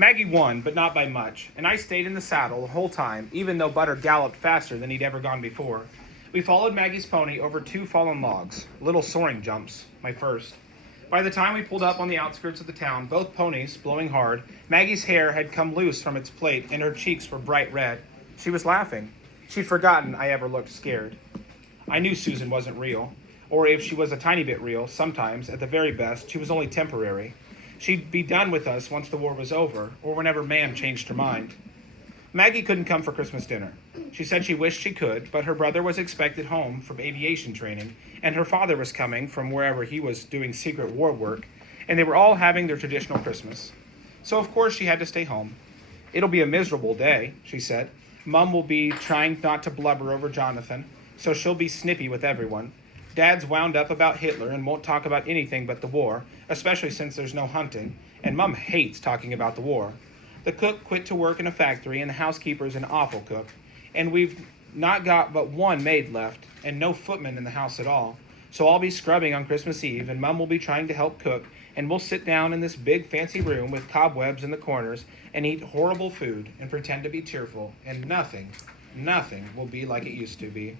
Maggie won, but not by much, and I stayed in the saddle the whole time, even though Butter galloped faster than he'd ever gone before. We followed Maggie's pony over 2 fallen logs, little soaring jumps, my first. By the time we pulled up on the outskirts of the town, both ponies blowing hard, Maggie's hair had come loose from its plait and her cheeks were bright red. She was laughing. She'd forgotten I ever looked scared. I knew Susan wasn't real, or if she was a tiny bit real, sometimes, at the very best, she was only temporary. She'd be done with us once the war was over, or whenever Ma'am changed her mind. Maggie couldn't come for Christmas dinner. She said she wished she could, but her brother was expected home from aviation training, and her father was coming from wherever he was doing secret war work, and they were all having their traditional Christmas. So of course she had to stay home. It'll be a miserable day, she said. Mum will be trying not to blubber over Jonathan, so she'll be snippy with everyone. Dad's wound up about Hitler and won't talk about anything but the war, especially since there's no hunting, and Mum hates talking about the war. The cook quit to work in a factory, and the housekeeper's an awful cook, and we've not got but one maid left, and no footman in the house at all. So I'll be scrubbing on Christmas Eve, and Mum will be trying to help cook, and we'll sit down in this big fancy room with cobwebs in the corners and eat horrible food and pretend to be cheerful, and nothing will be like it used to be.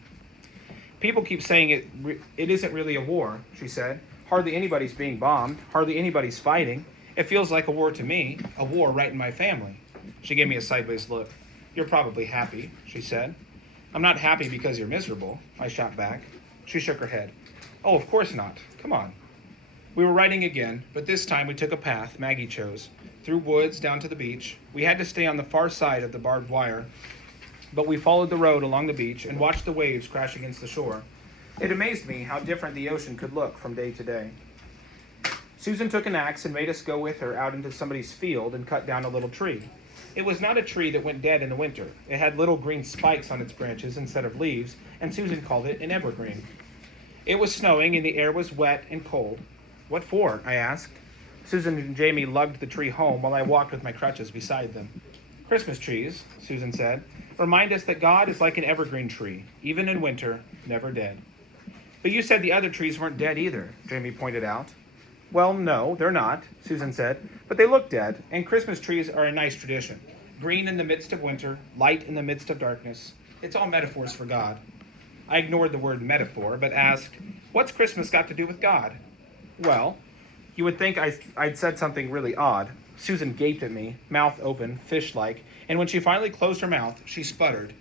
People keep saying it isn't really a war, she said. Hardly anybody's being bombed. Hardly anybody's fighting. It feels like a war to me, a war right in my family. She gave me a sideways look. You're probably happy, she said. I'm not happy because you're miserable, I shot back. She shook her head. Oh, of course not. Come on. We were riding again, but this time we took a path Maggie chose, through woods down to the beach. We had to stay on the far side of the barbed wire, but we followed the road along the beach and watched the waves crash against the shore. It amazed me how different the ocean could look from day to day. Susan took an axe and made us go with her out into somebody's field and cut down a little tree. It was not a tree that went dead in the winter. It had little green spikes on its branches instead of leaves, and Susan called it an evergreen. It was snowing and the air was wet and cold. What for? I asked. Susan and Jamie lugged the tree home while I walked with my crutches beside them. Christmas trees, Susan said, remind us that God is like an evergreen tree, even in winter, never dead. But you said the other trees weren't dead either, Jamie pointed out. Well, no, they're not, Susan said, but they look dead, and Christmas trees are a nice tradition. Green in the midst of winter, light in the midst of darkness. It's all metaphors for God. I ignored the word metaphor, but asked, what's Christmas got to do with God? Well, you would think I'd said something really odd. Susan gaped at me, mouth open, fish-like, and when she finally closed her mouth, she sputtered.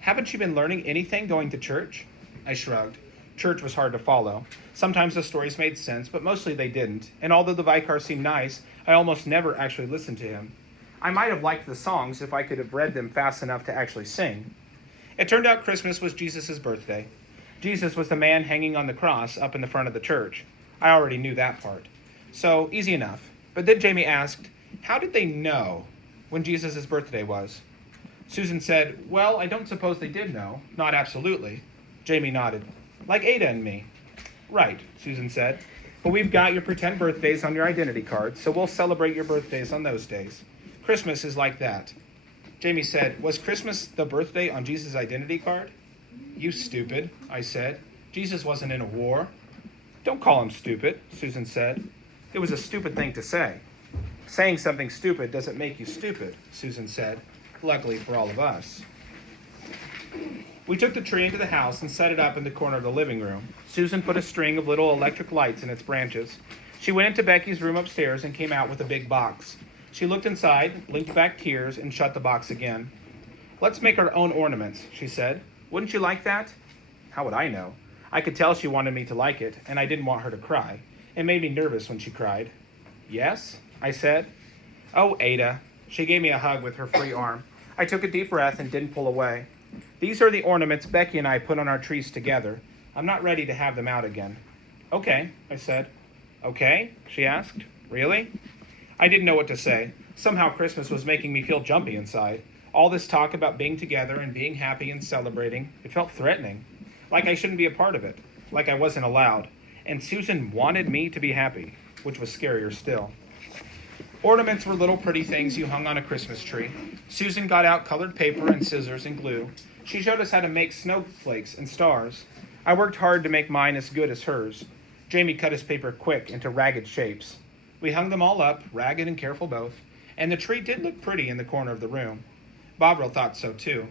Haven't you been learning anything going to church? I shrugged. Church was hard to follow. Sometimes the stories made sense, but mostly they didn't, and although the vicar seemed nice, I almost never actually listened to him. I might have liked the songs if I could have read them fast enough to actually sing. It turned out Christmas was Jesus' birthday. Jesus was the man hanging on the cross up in the front of the church. I already knew that part. So, easy enough. But then Jamie asked, how did they know when Jesus' birthday was? Susan said, well, I don't suppose they did know. Not absolutely. Jamie nodded. Like Ada and me. Right, Susan said. But we've got your pretend birthdays on your identity card, so we'll celebrate your birthdays on those days. Christmas is like that. Jamie said, was Christmas the birthday on Jesus' identity card? You stupid, I said. Jesus wasn't in a war. Don't call him stupid, Susan said. It was a stupid thing to say. Saying something stupid doesn't make you stupid, Susan said, luckily for all of us. We took the tree into the house and set it up in the corner of the living room. Susan put a string of little electric lights in its branches. She went into Becky's room upstairs and came out with a big box. She looked inside, blinked back tears, and shut the box again. Let's make our own ornaments, she said. Wouldn't you like that? How would I know? I could tell she wanted me to like it, and I didn't want her to cry. It made me nervous when she cried. Yes, I said. Oh, Ada. She gave me a hug with her free arm. I took a deep breath and didn't pull away. These are the ornaments Becky and I put on our trees together. I'm not ready to have them out again. Okay, I said. Okay, she asked. Really? I didn't know what to say. Somehow Christmas was making me feel jumpy inside. All this talk about being together and being happy and celebrating, it felt threatening. Like I shouldn't be a part of it. Like I wasn't allowed. And Susan wanted me to be happy, which was scarier still. Ornaments were little pretty things you hung on a Christmas tree. Susan got out colored paper and scissors and glue. She showed us how to make snowflakes and stars. I worked hard to make mine as good as hers. Jamie cut his paper quick into ragged shapes. We hung them all up, ragged and careful both, And the tree did look pretty in the corner of the room. Bovril thought so too.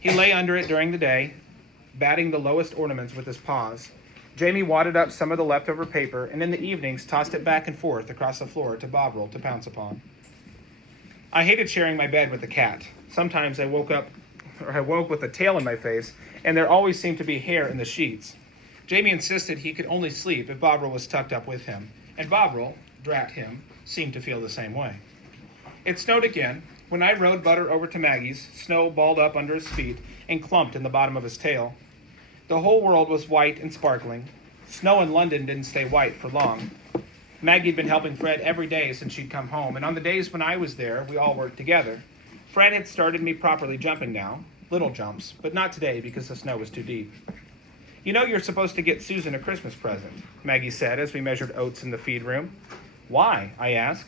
He lay under it during the day, batting the lowest ornaments with his paws. Jamie wadded up some of the leftover paper, and in the evenings tossed it back and forth across the floor to Bovril to pounce upon. I hated sharing my bed with the cat. Sometimes I woke with a tail in my face, and there always seemed to be hair in the sheets. Jamie insisted he could only sleep if Bovril was tucked up with him, and Bovril, drat him, seemed to feel the same way. It snowed again. When I rode Butter over to Maggie's, snow balled up under his feet and clumped in the bottom of his tail. The whole world was white and sparkling. Snow in London didn't stay white for long. Maggie had been helping Fred every day since she'd come home, and on the days when I was there, we all worked together. Fred had started me properly jumping now, little jumps, but not today because the snow was too deep. You know you're supposed to get Susan a Christmas present, Maggie said as we measured oats in the feed room. Why? I asked.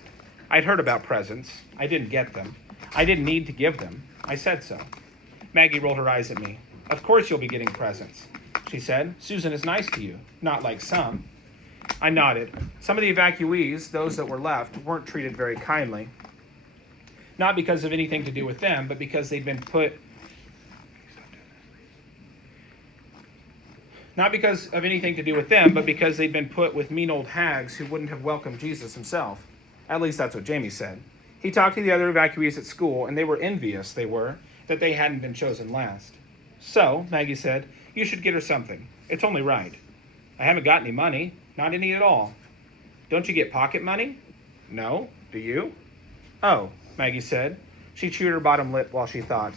I'd heard about presents. I didn't get them. I didn't need to give them. I said so. Maggie rolled her eyes at me. Of course you'll be getting presents, she said. Susan is nice to you, not like some. I nodded. Some of the evacuees, those that were left, weren't treated very kindly. Not because of anything to do with them, but because they'd been put... Not because of anything to do with them, but because they'd been put with mean old hags who wouldn't have welcomed Jesus himself. At least that's what Jamie said. He talked to the other evacuees at school, and they were envious, that they hadn't been chosen last. So, Maggie said, you should get her something. It's only right. I haven't got any money. Not any at all. Don't you get pocket money? No. Do you? Oh, Maggie said. She chewed her bottom lip while she thought.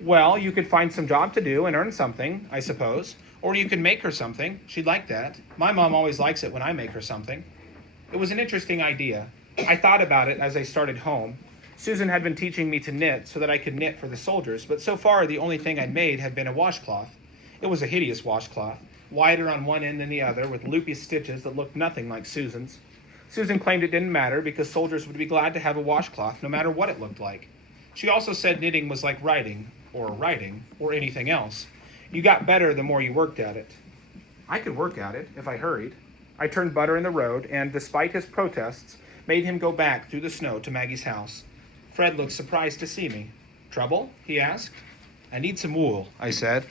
Well, you could find some job to do and earn something, I suppose. Or you could make her something. She'd like that. My mom always likes it when I make her something. It was an interesting idea. I thought about it as I started home. Susan had been teaching me to knit so that I could knit for the soldiers, but so far the only thing I'd made had been a washcloth. It was a hideous washcloth, wider on one end than the other, with loopy stitches that looked nothing like Susan's. Susan claimed it didn't matter because soldiers would be glad to have a washcloth no matter what it looked like. She also said knitting was like writing, or anything else. You got better the more you worked at it. I could work at it if I hurried. I turned Butter in the road and, despite his protests, made him go back through the snow to Maggie's house. Fred looked surprised to see me. Trouble? He asked. I need some wool, I said.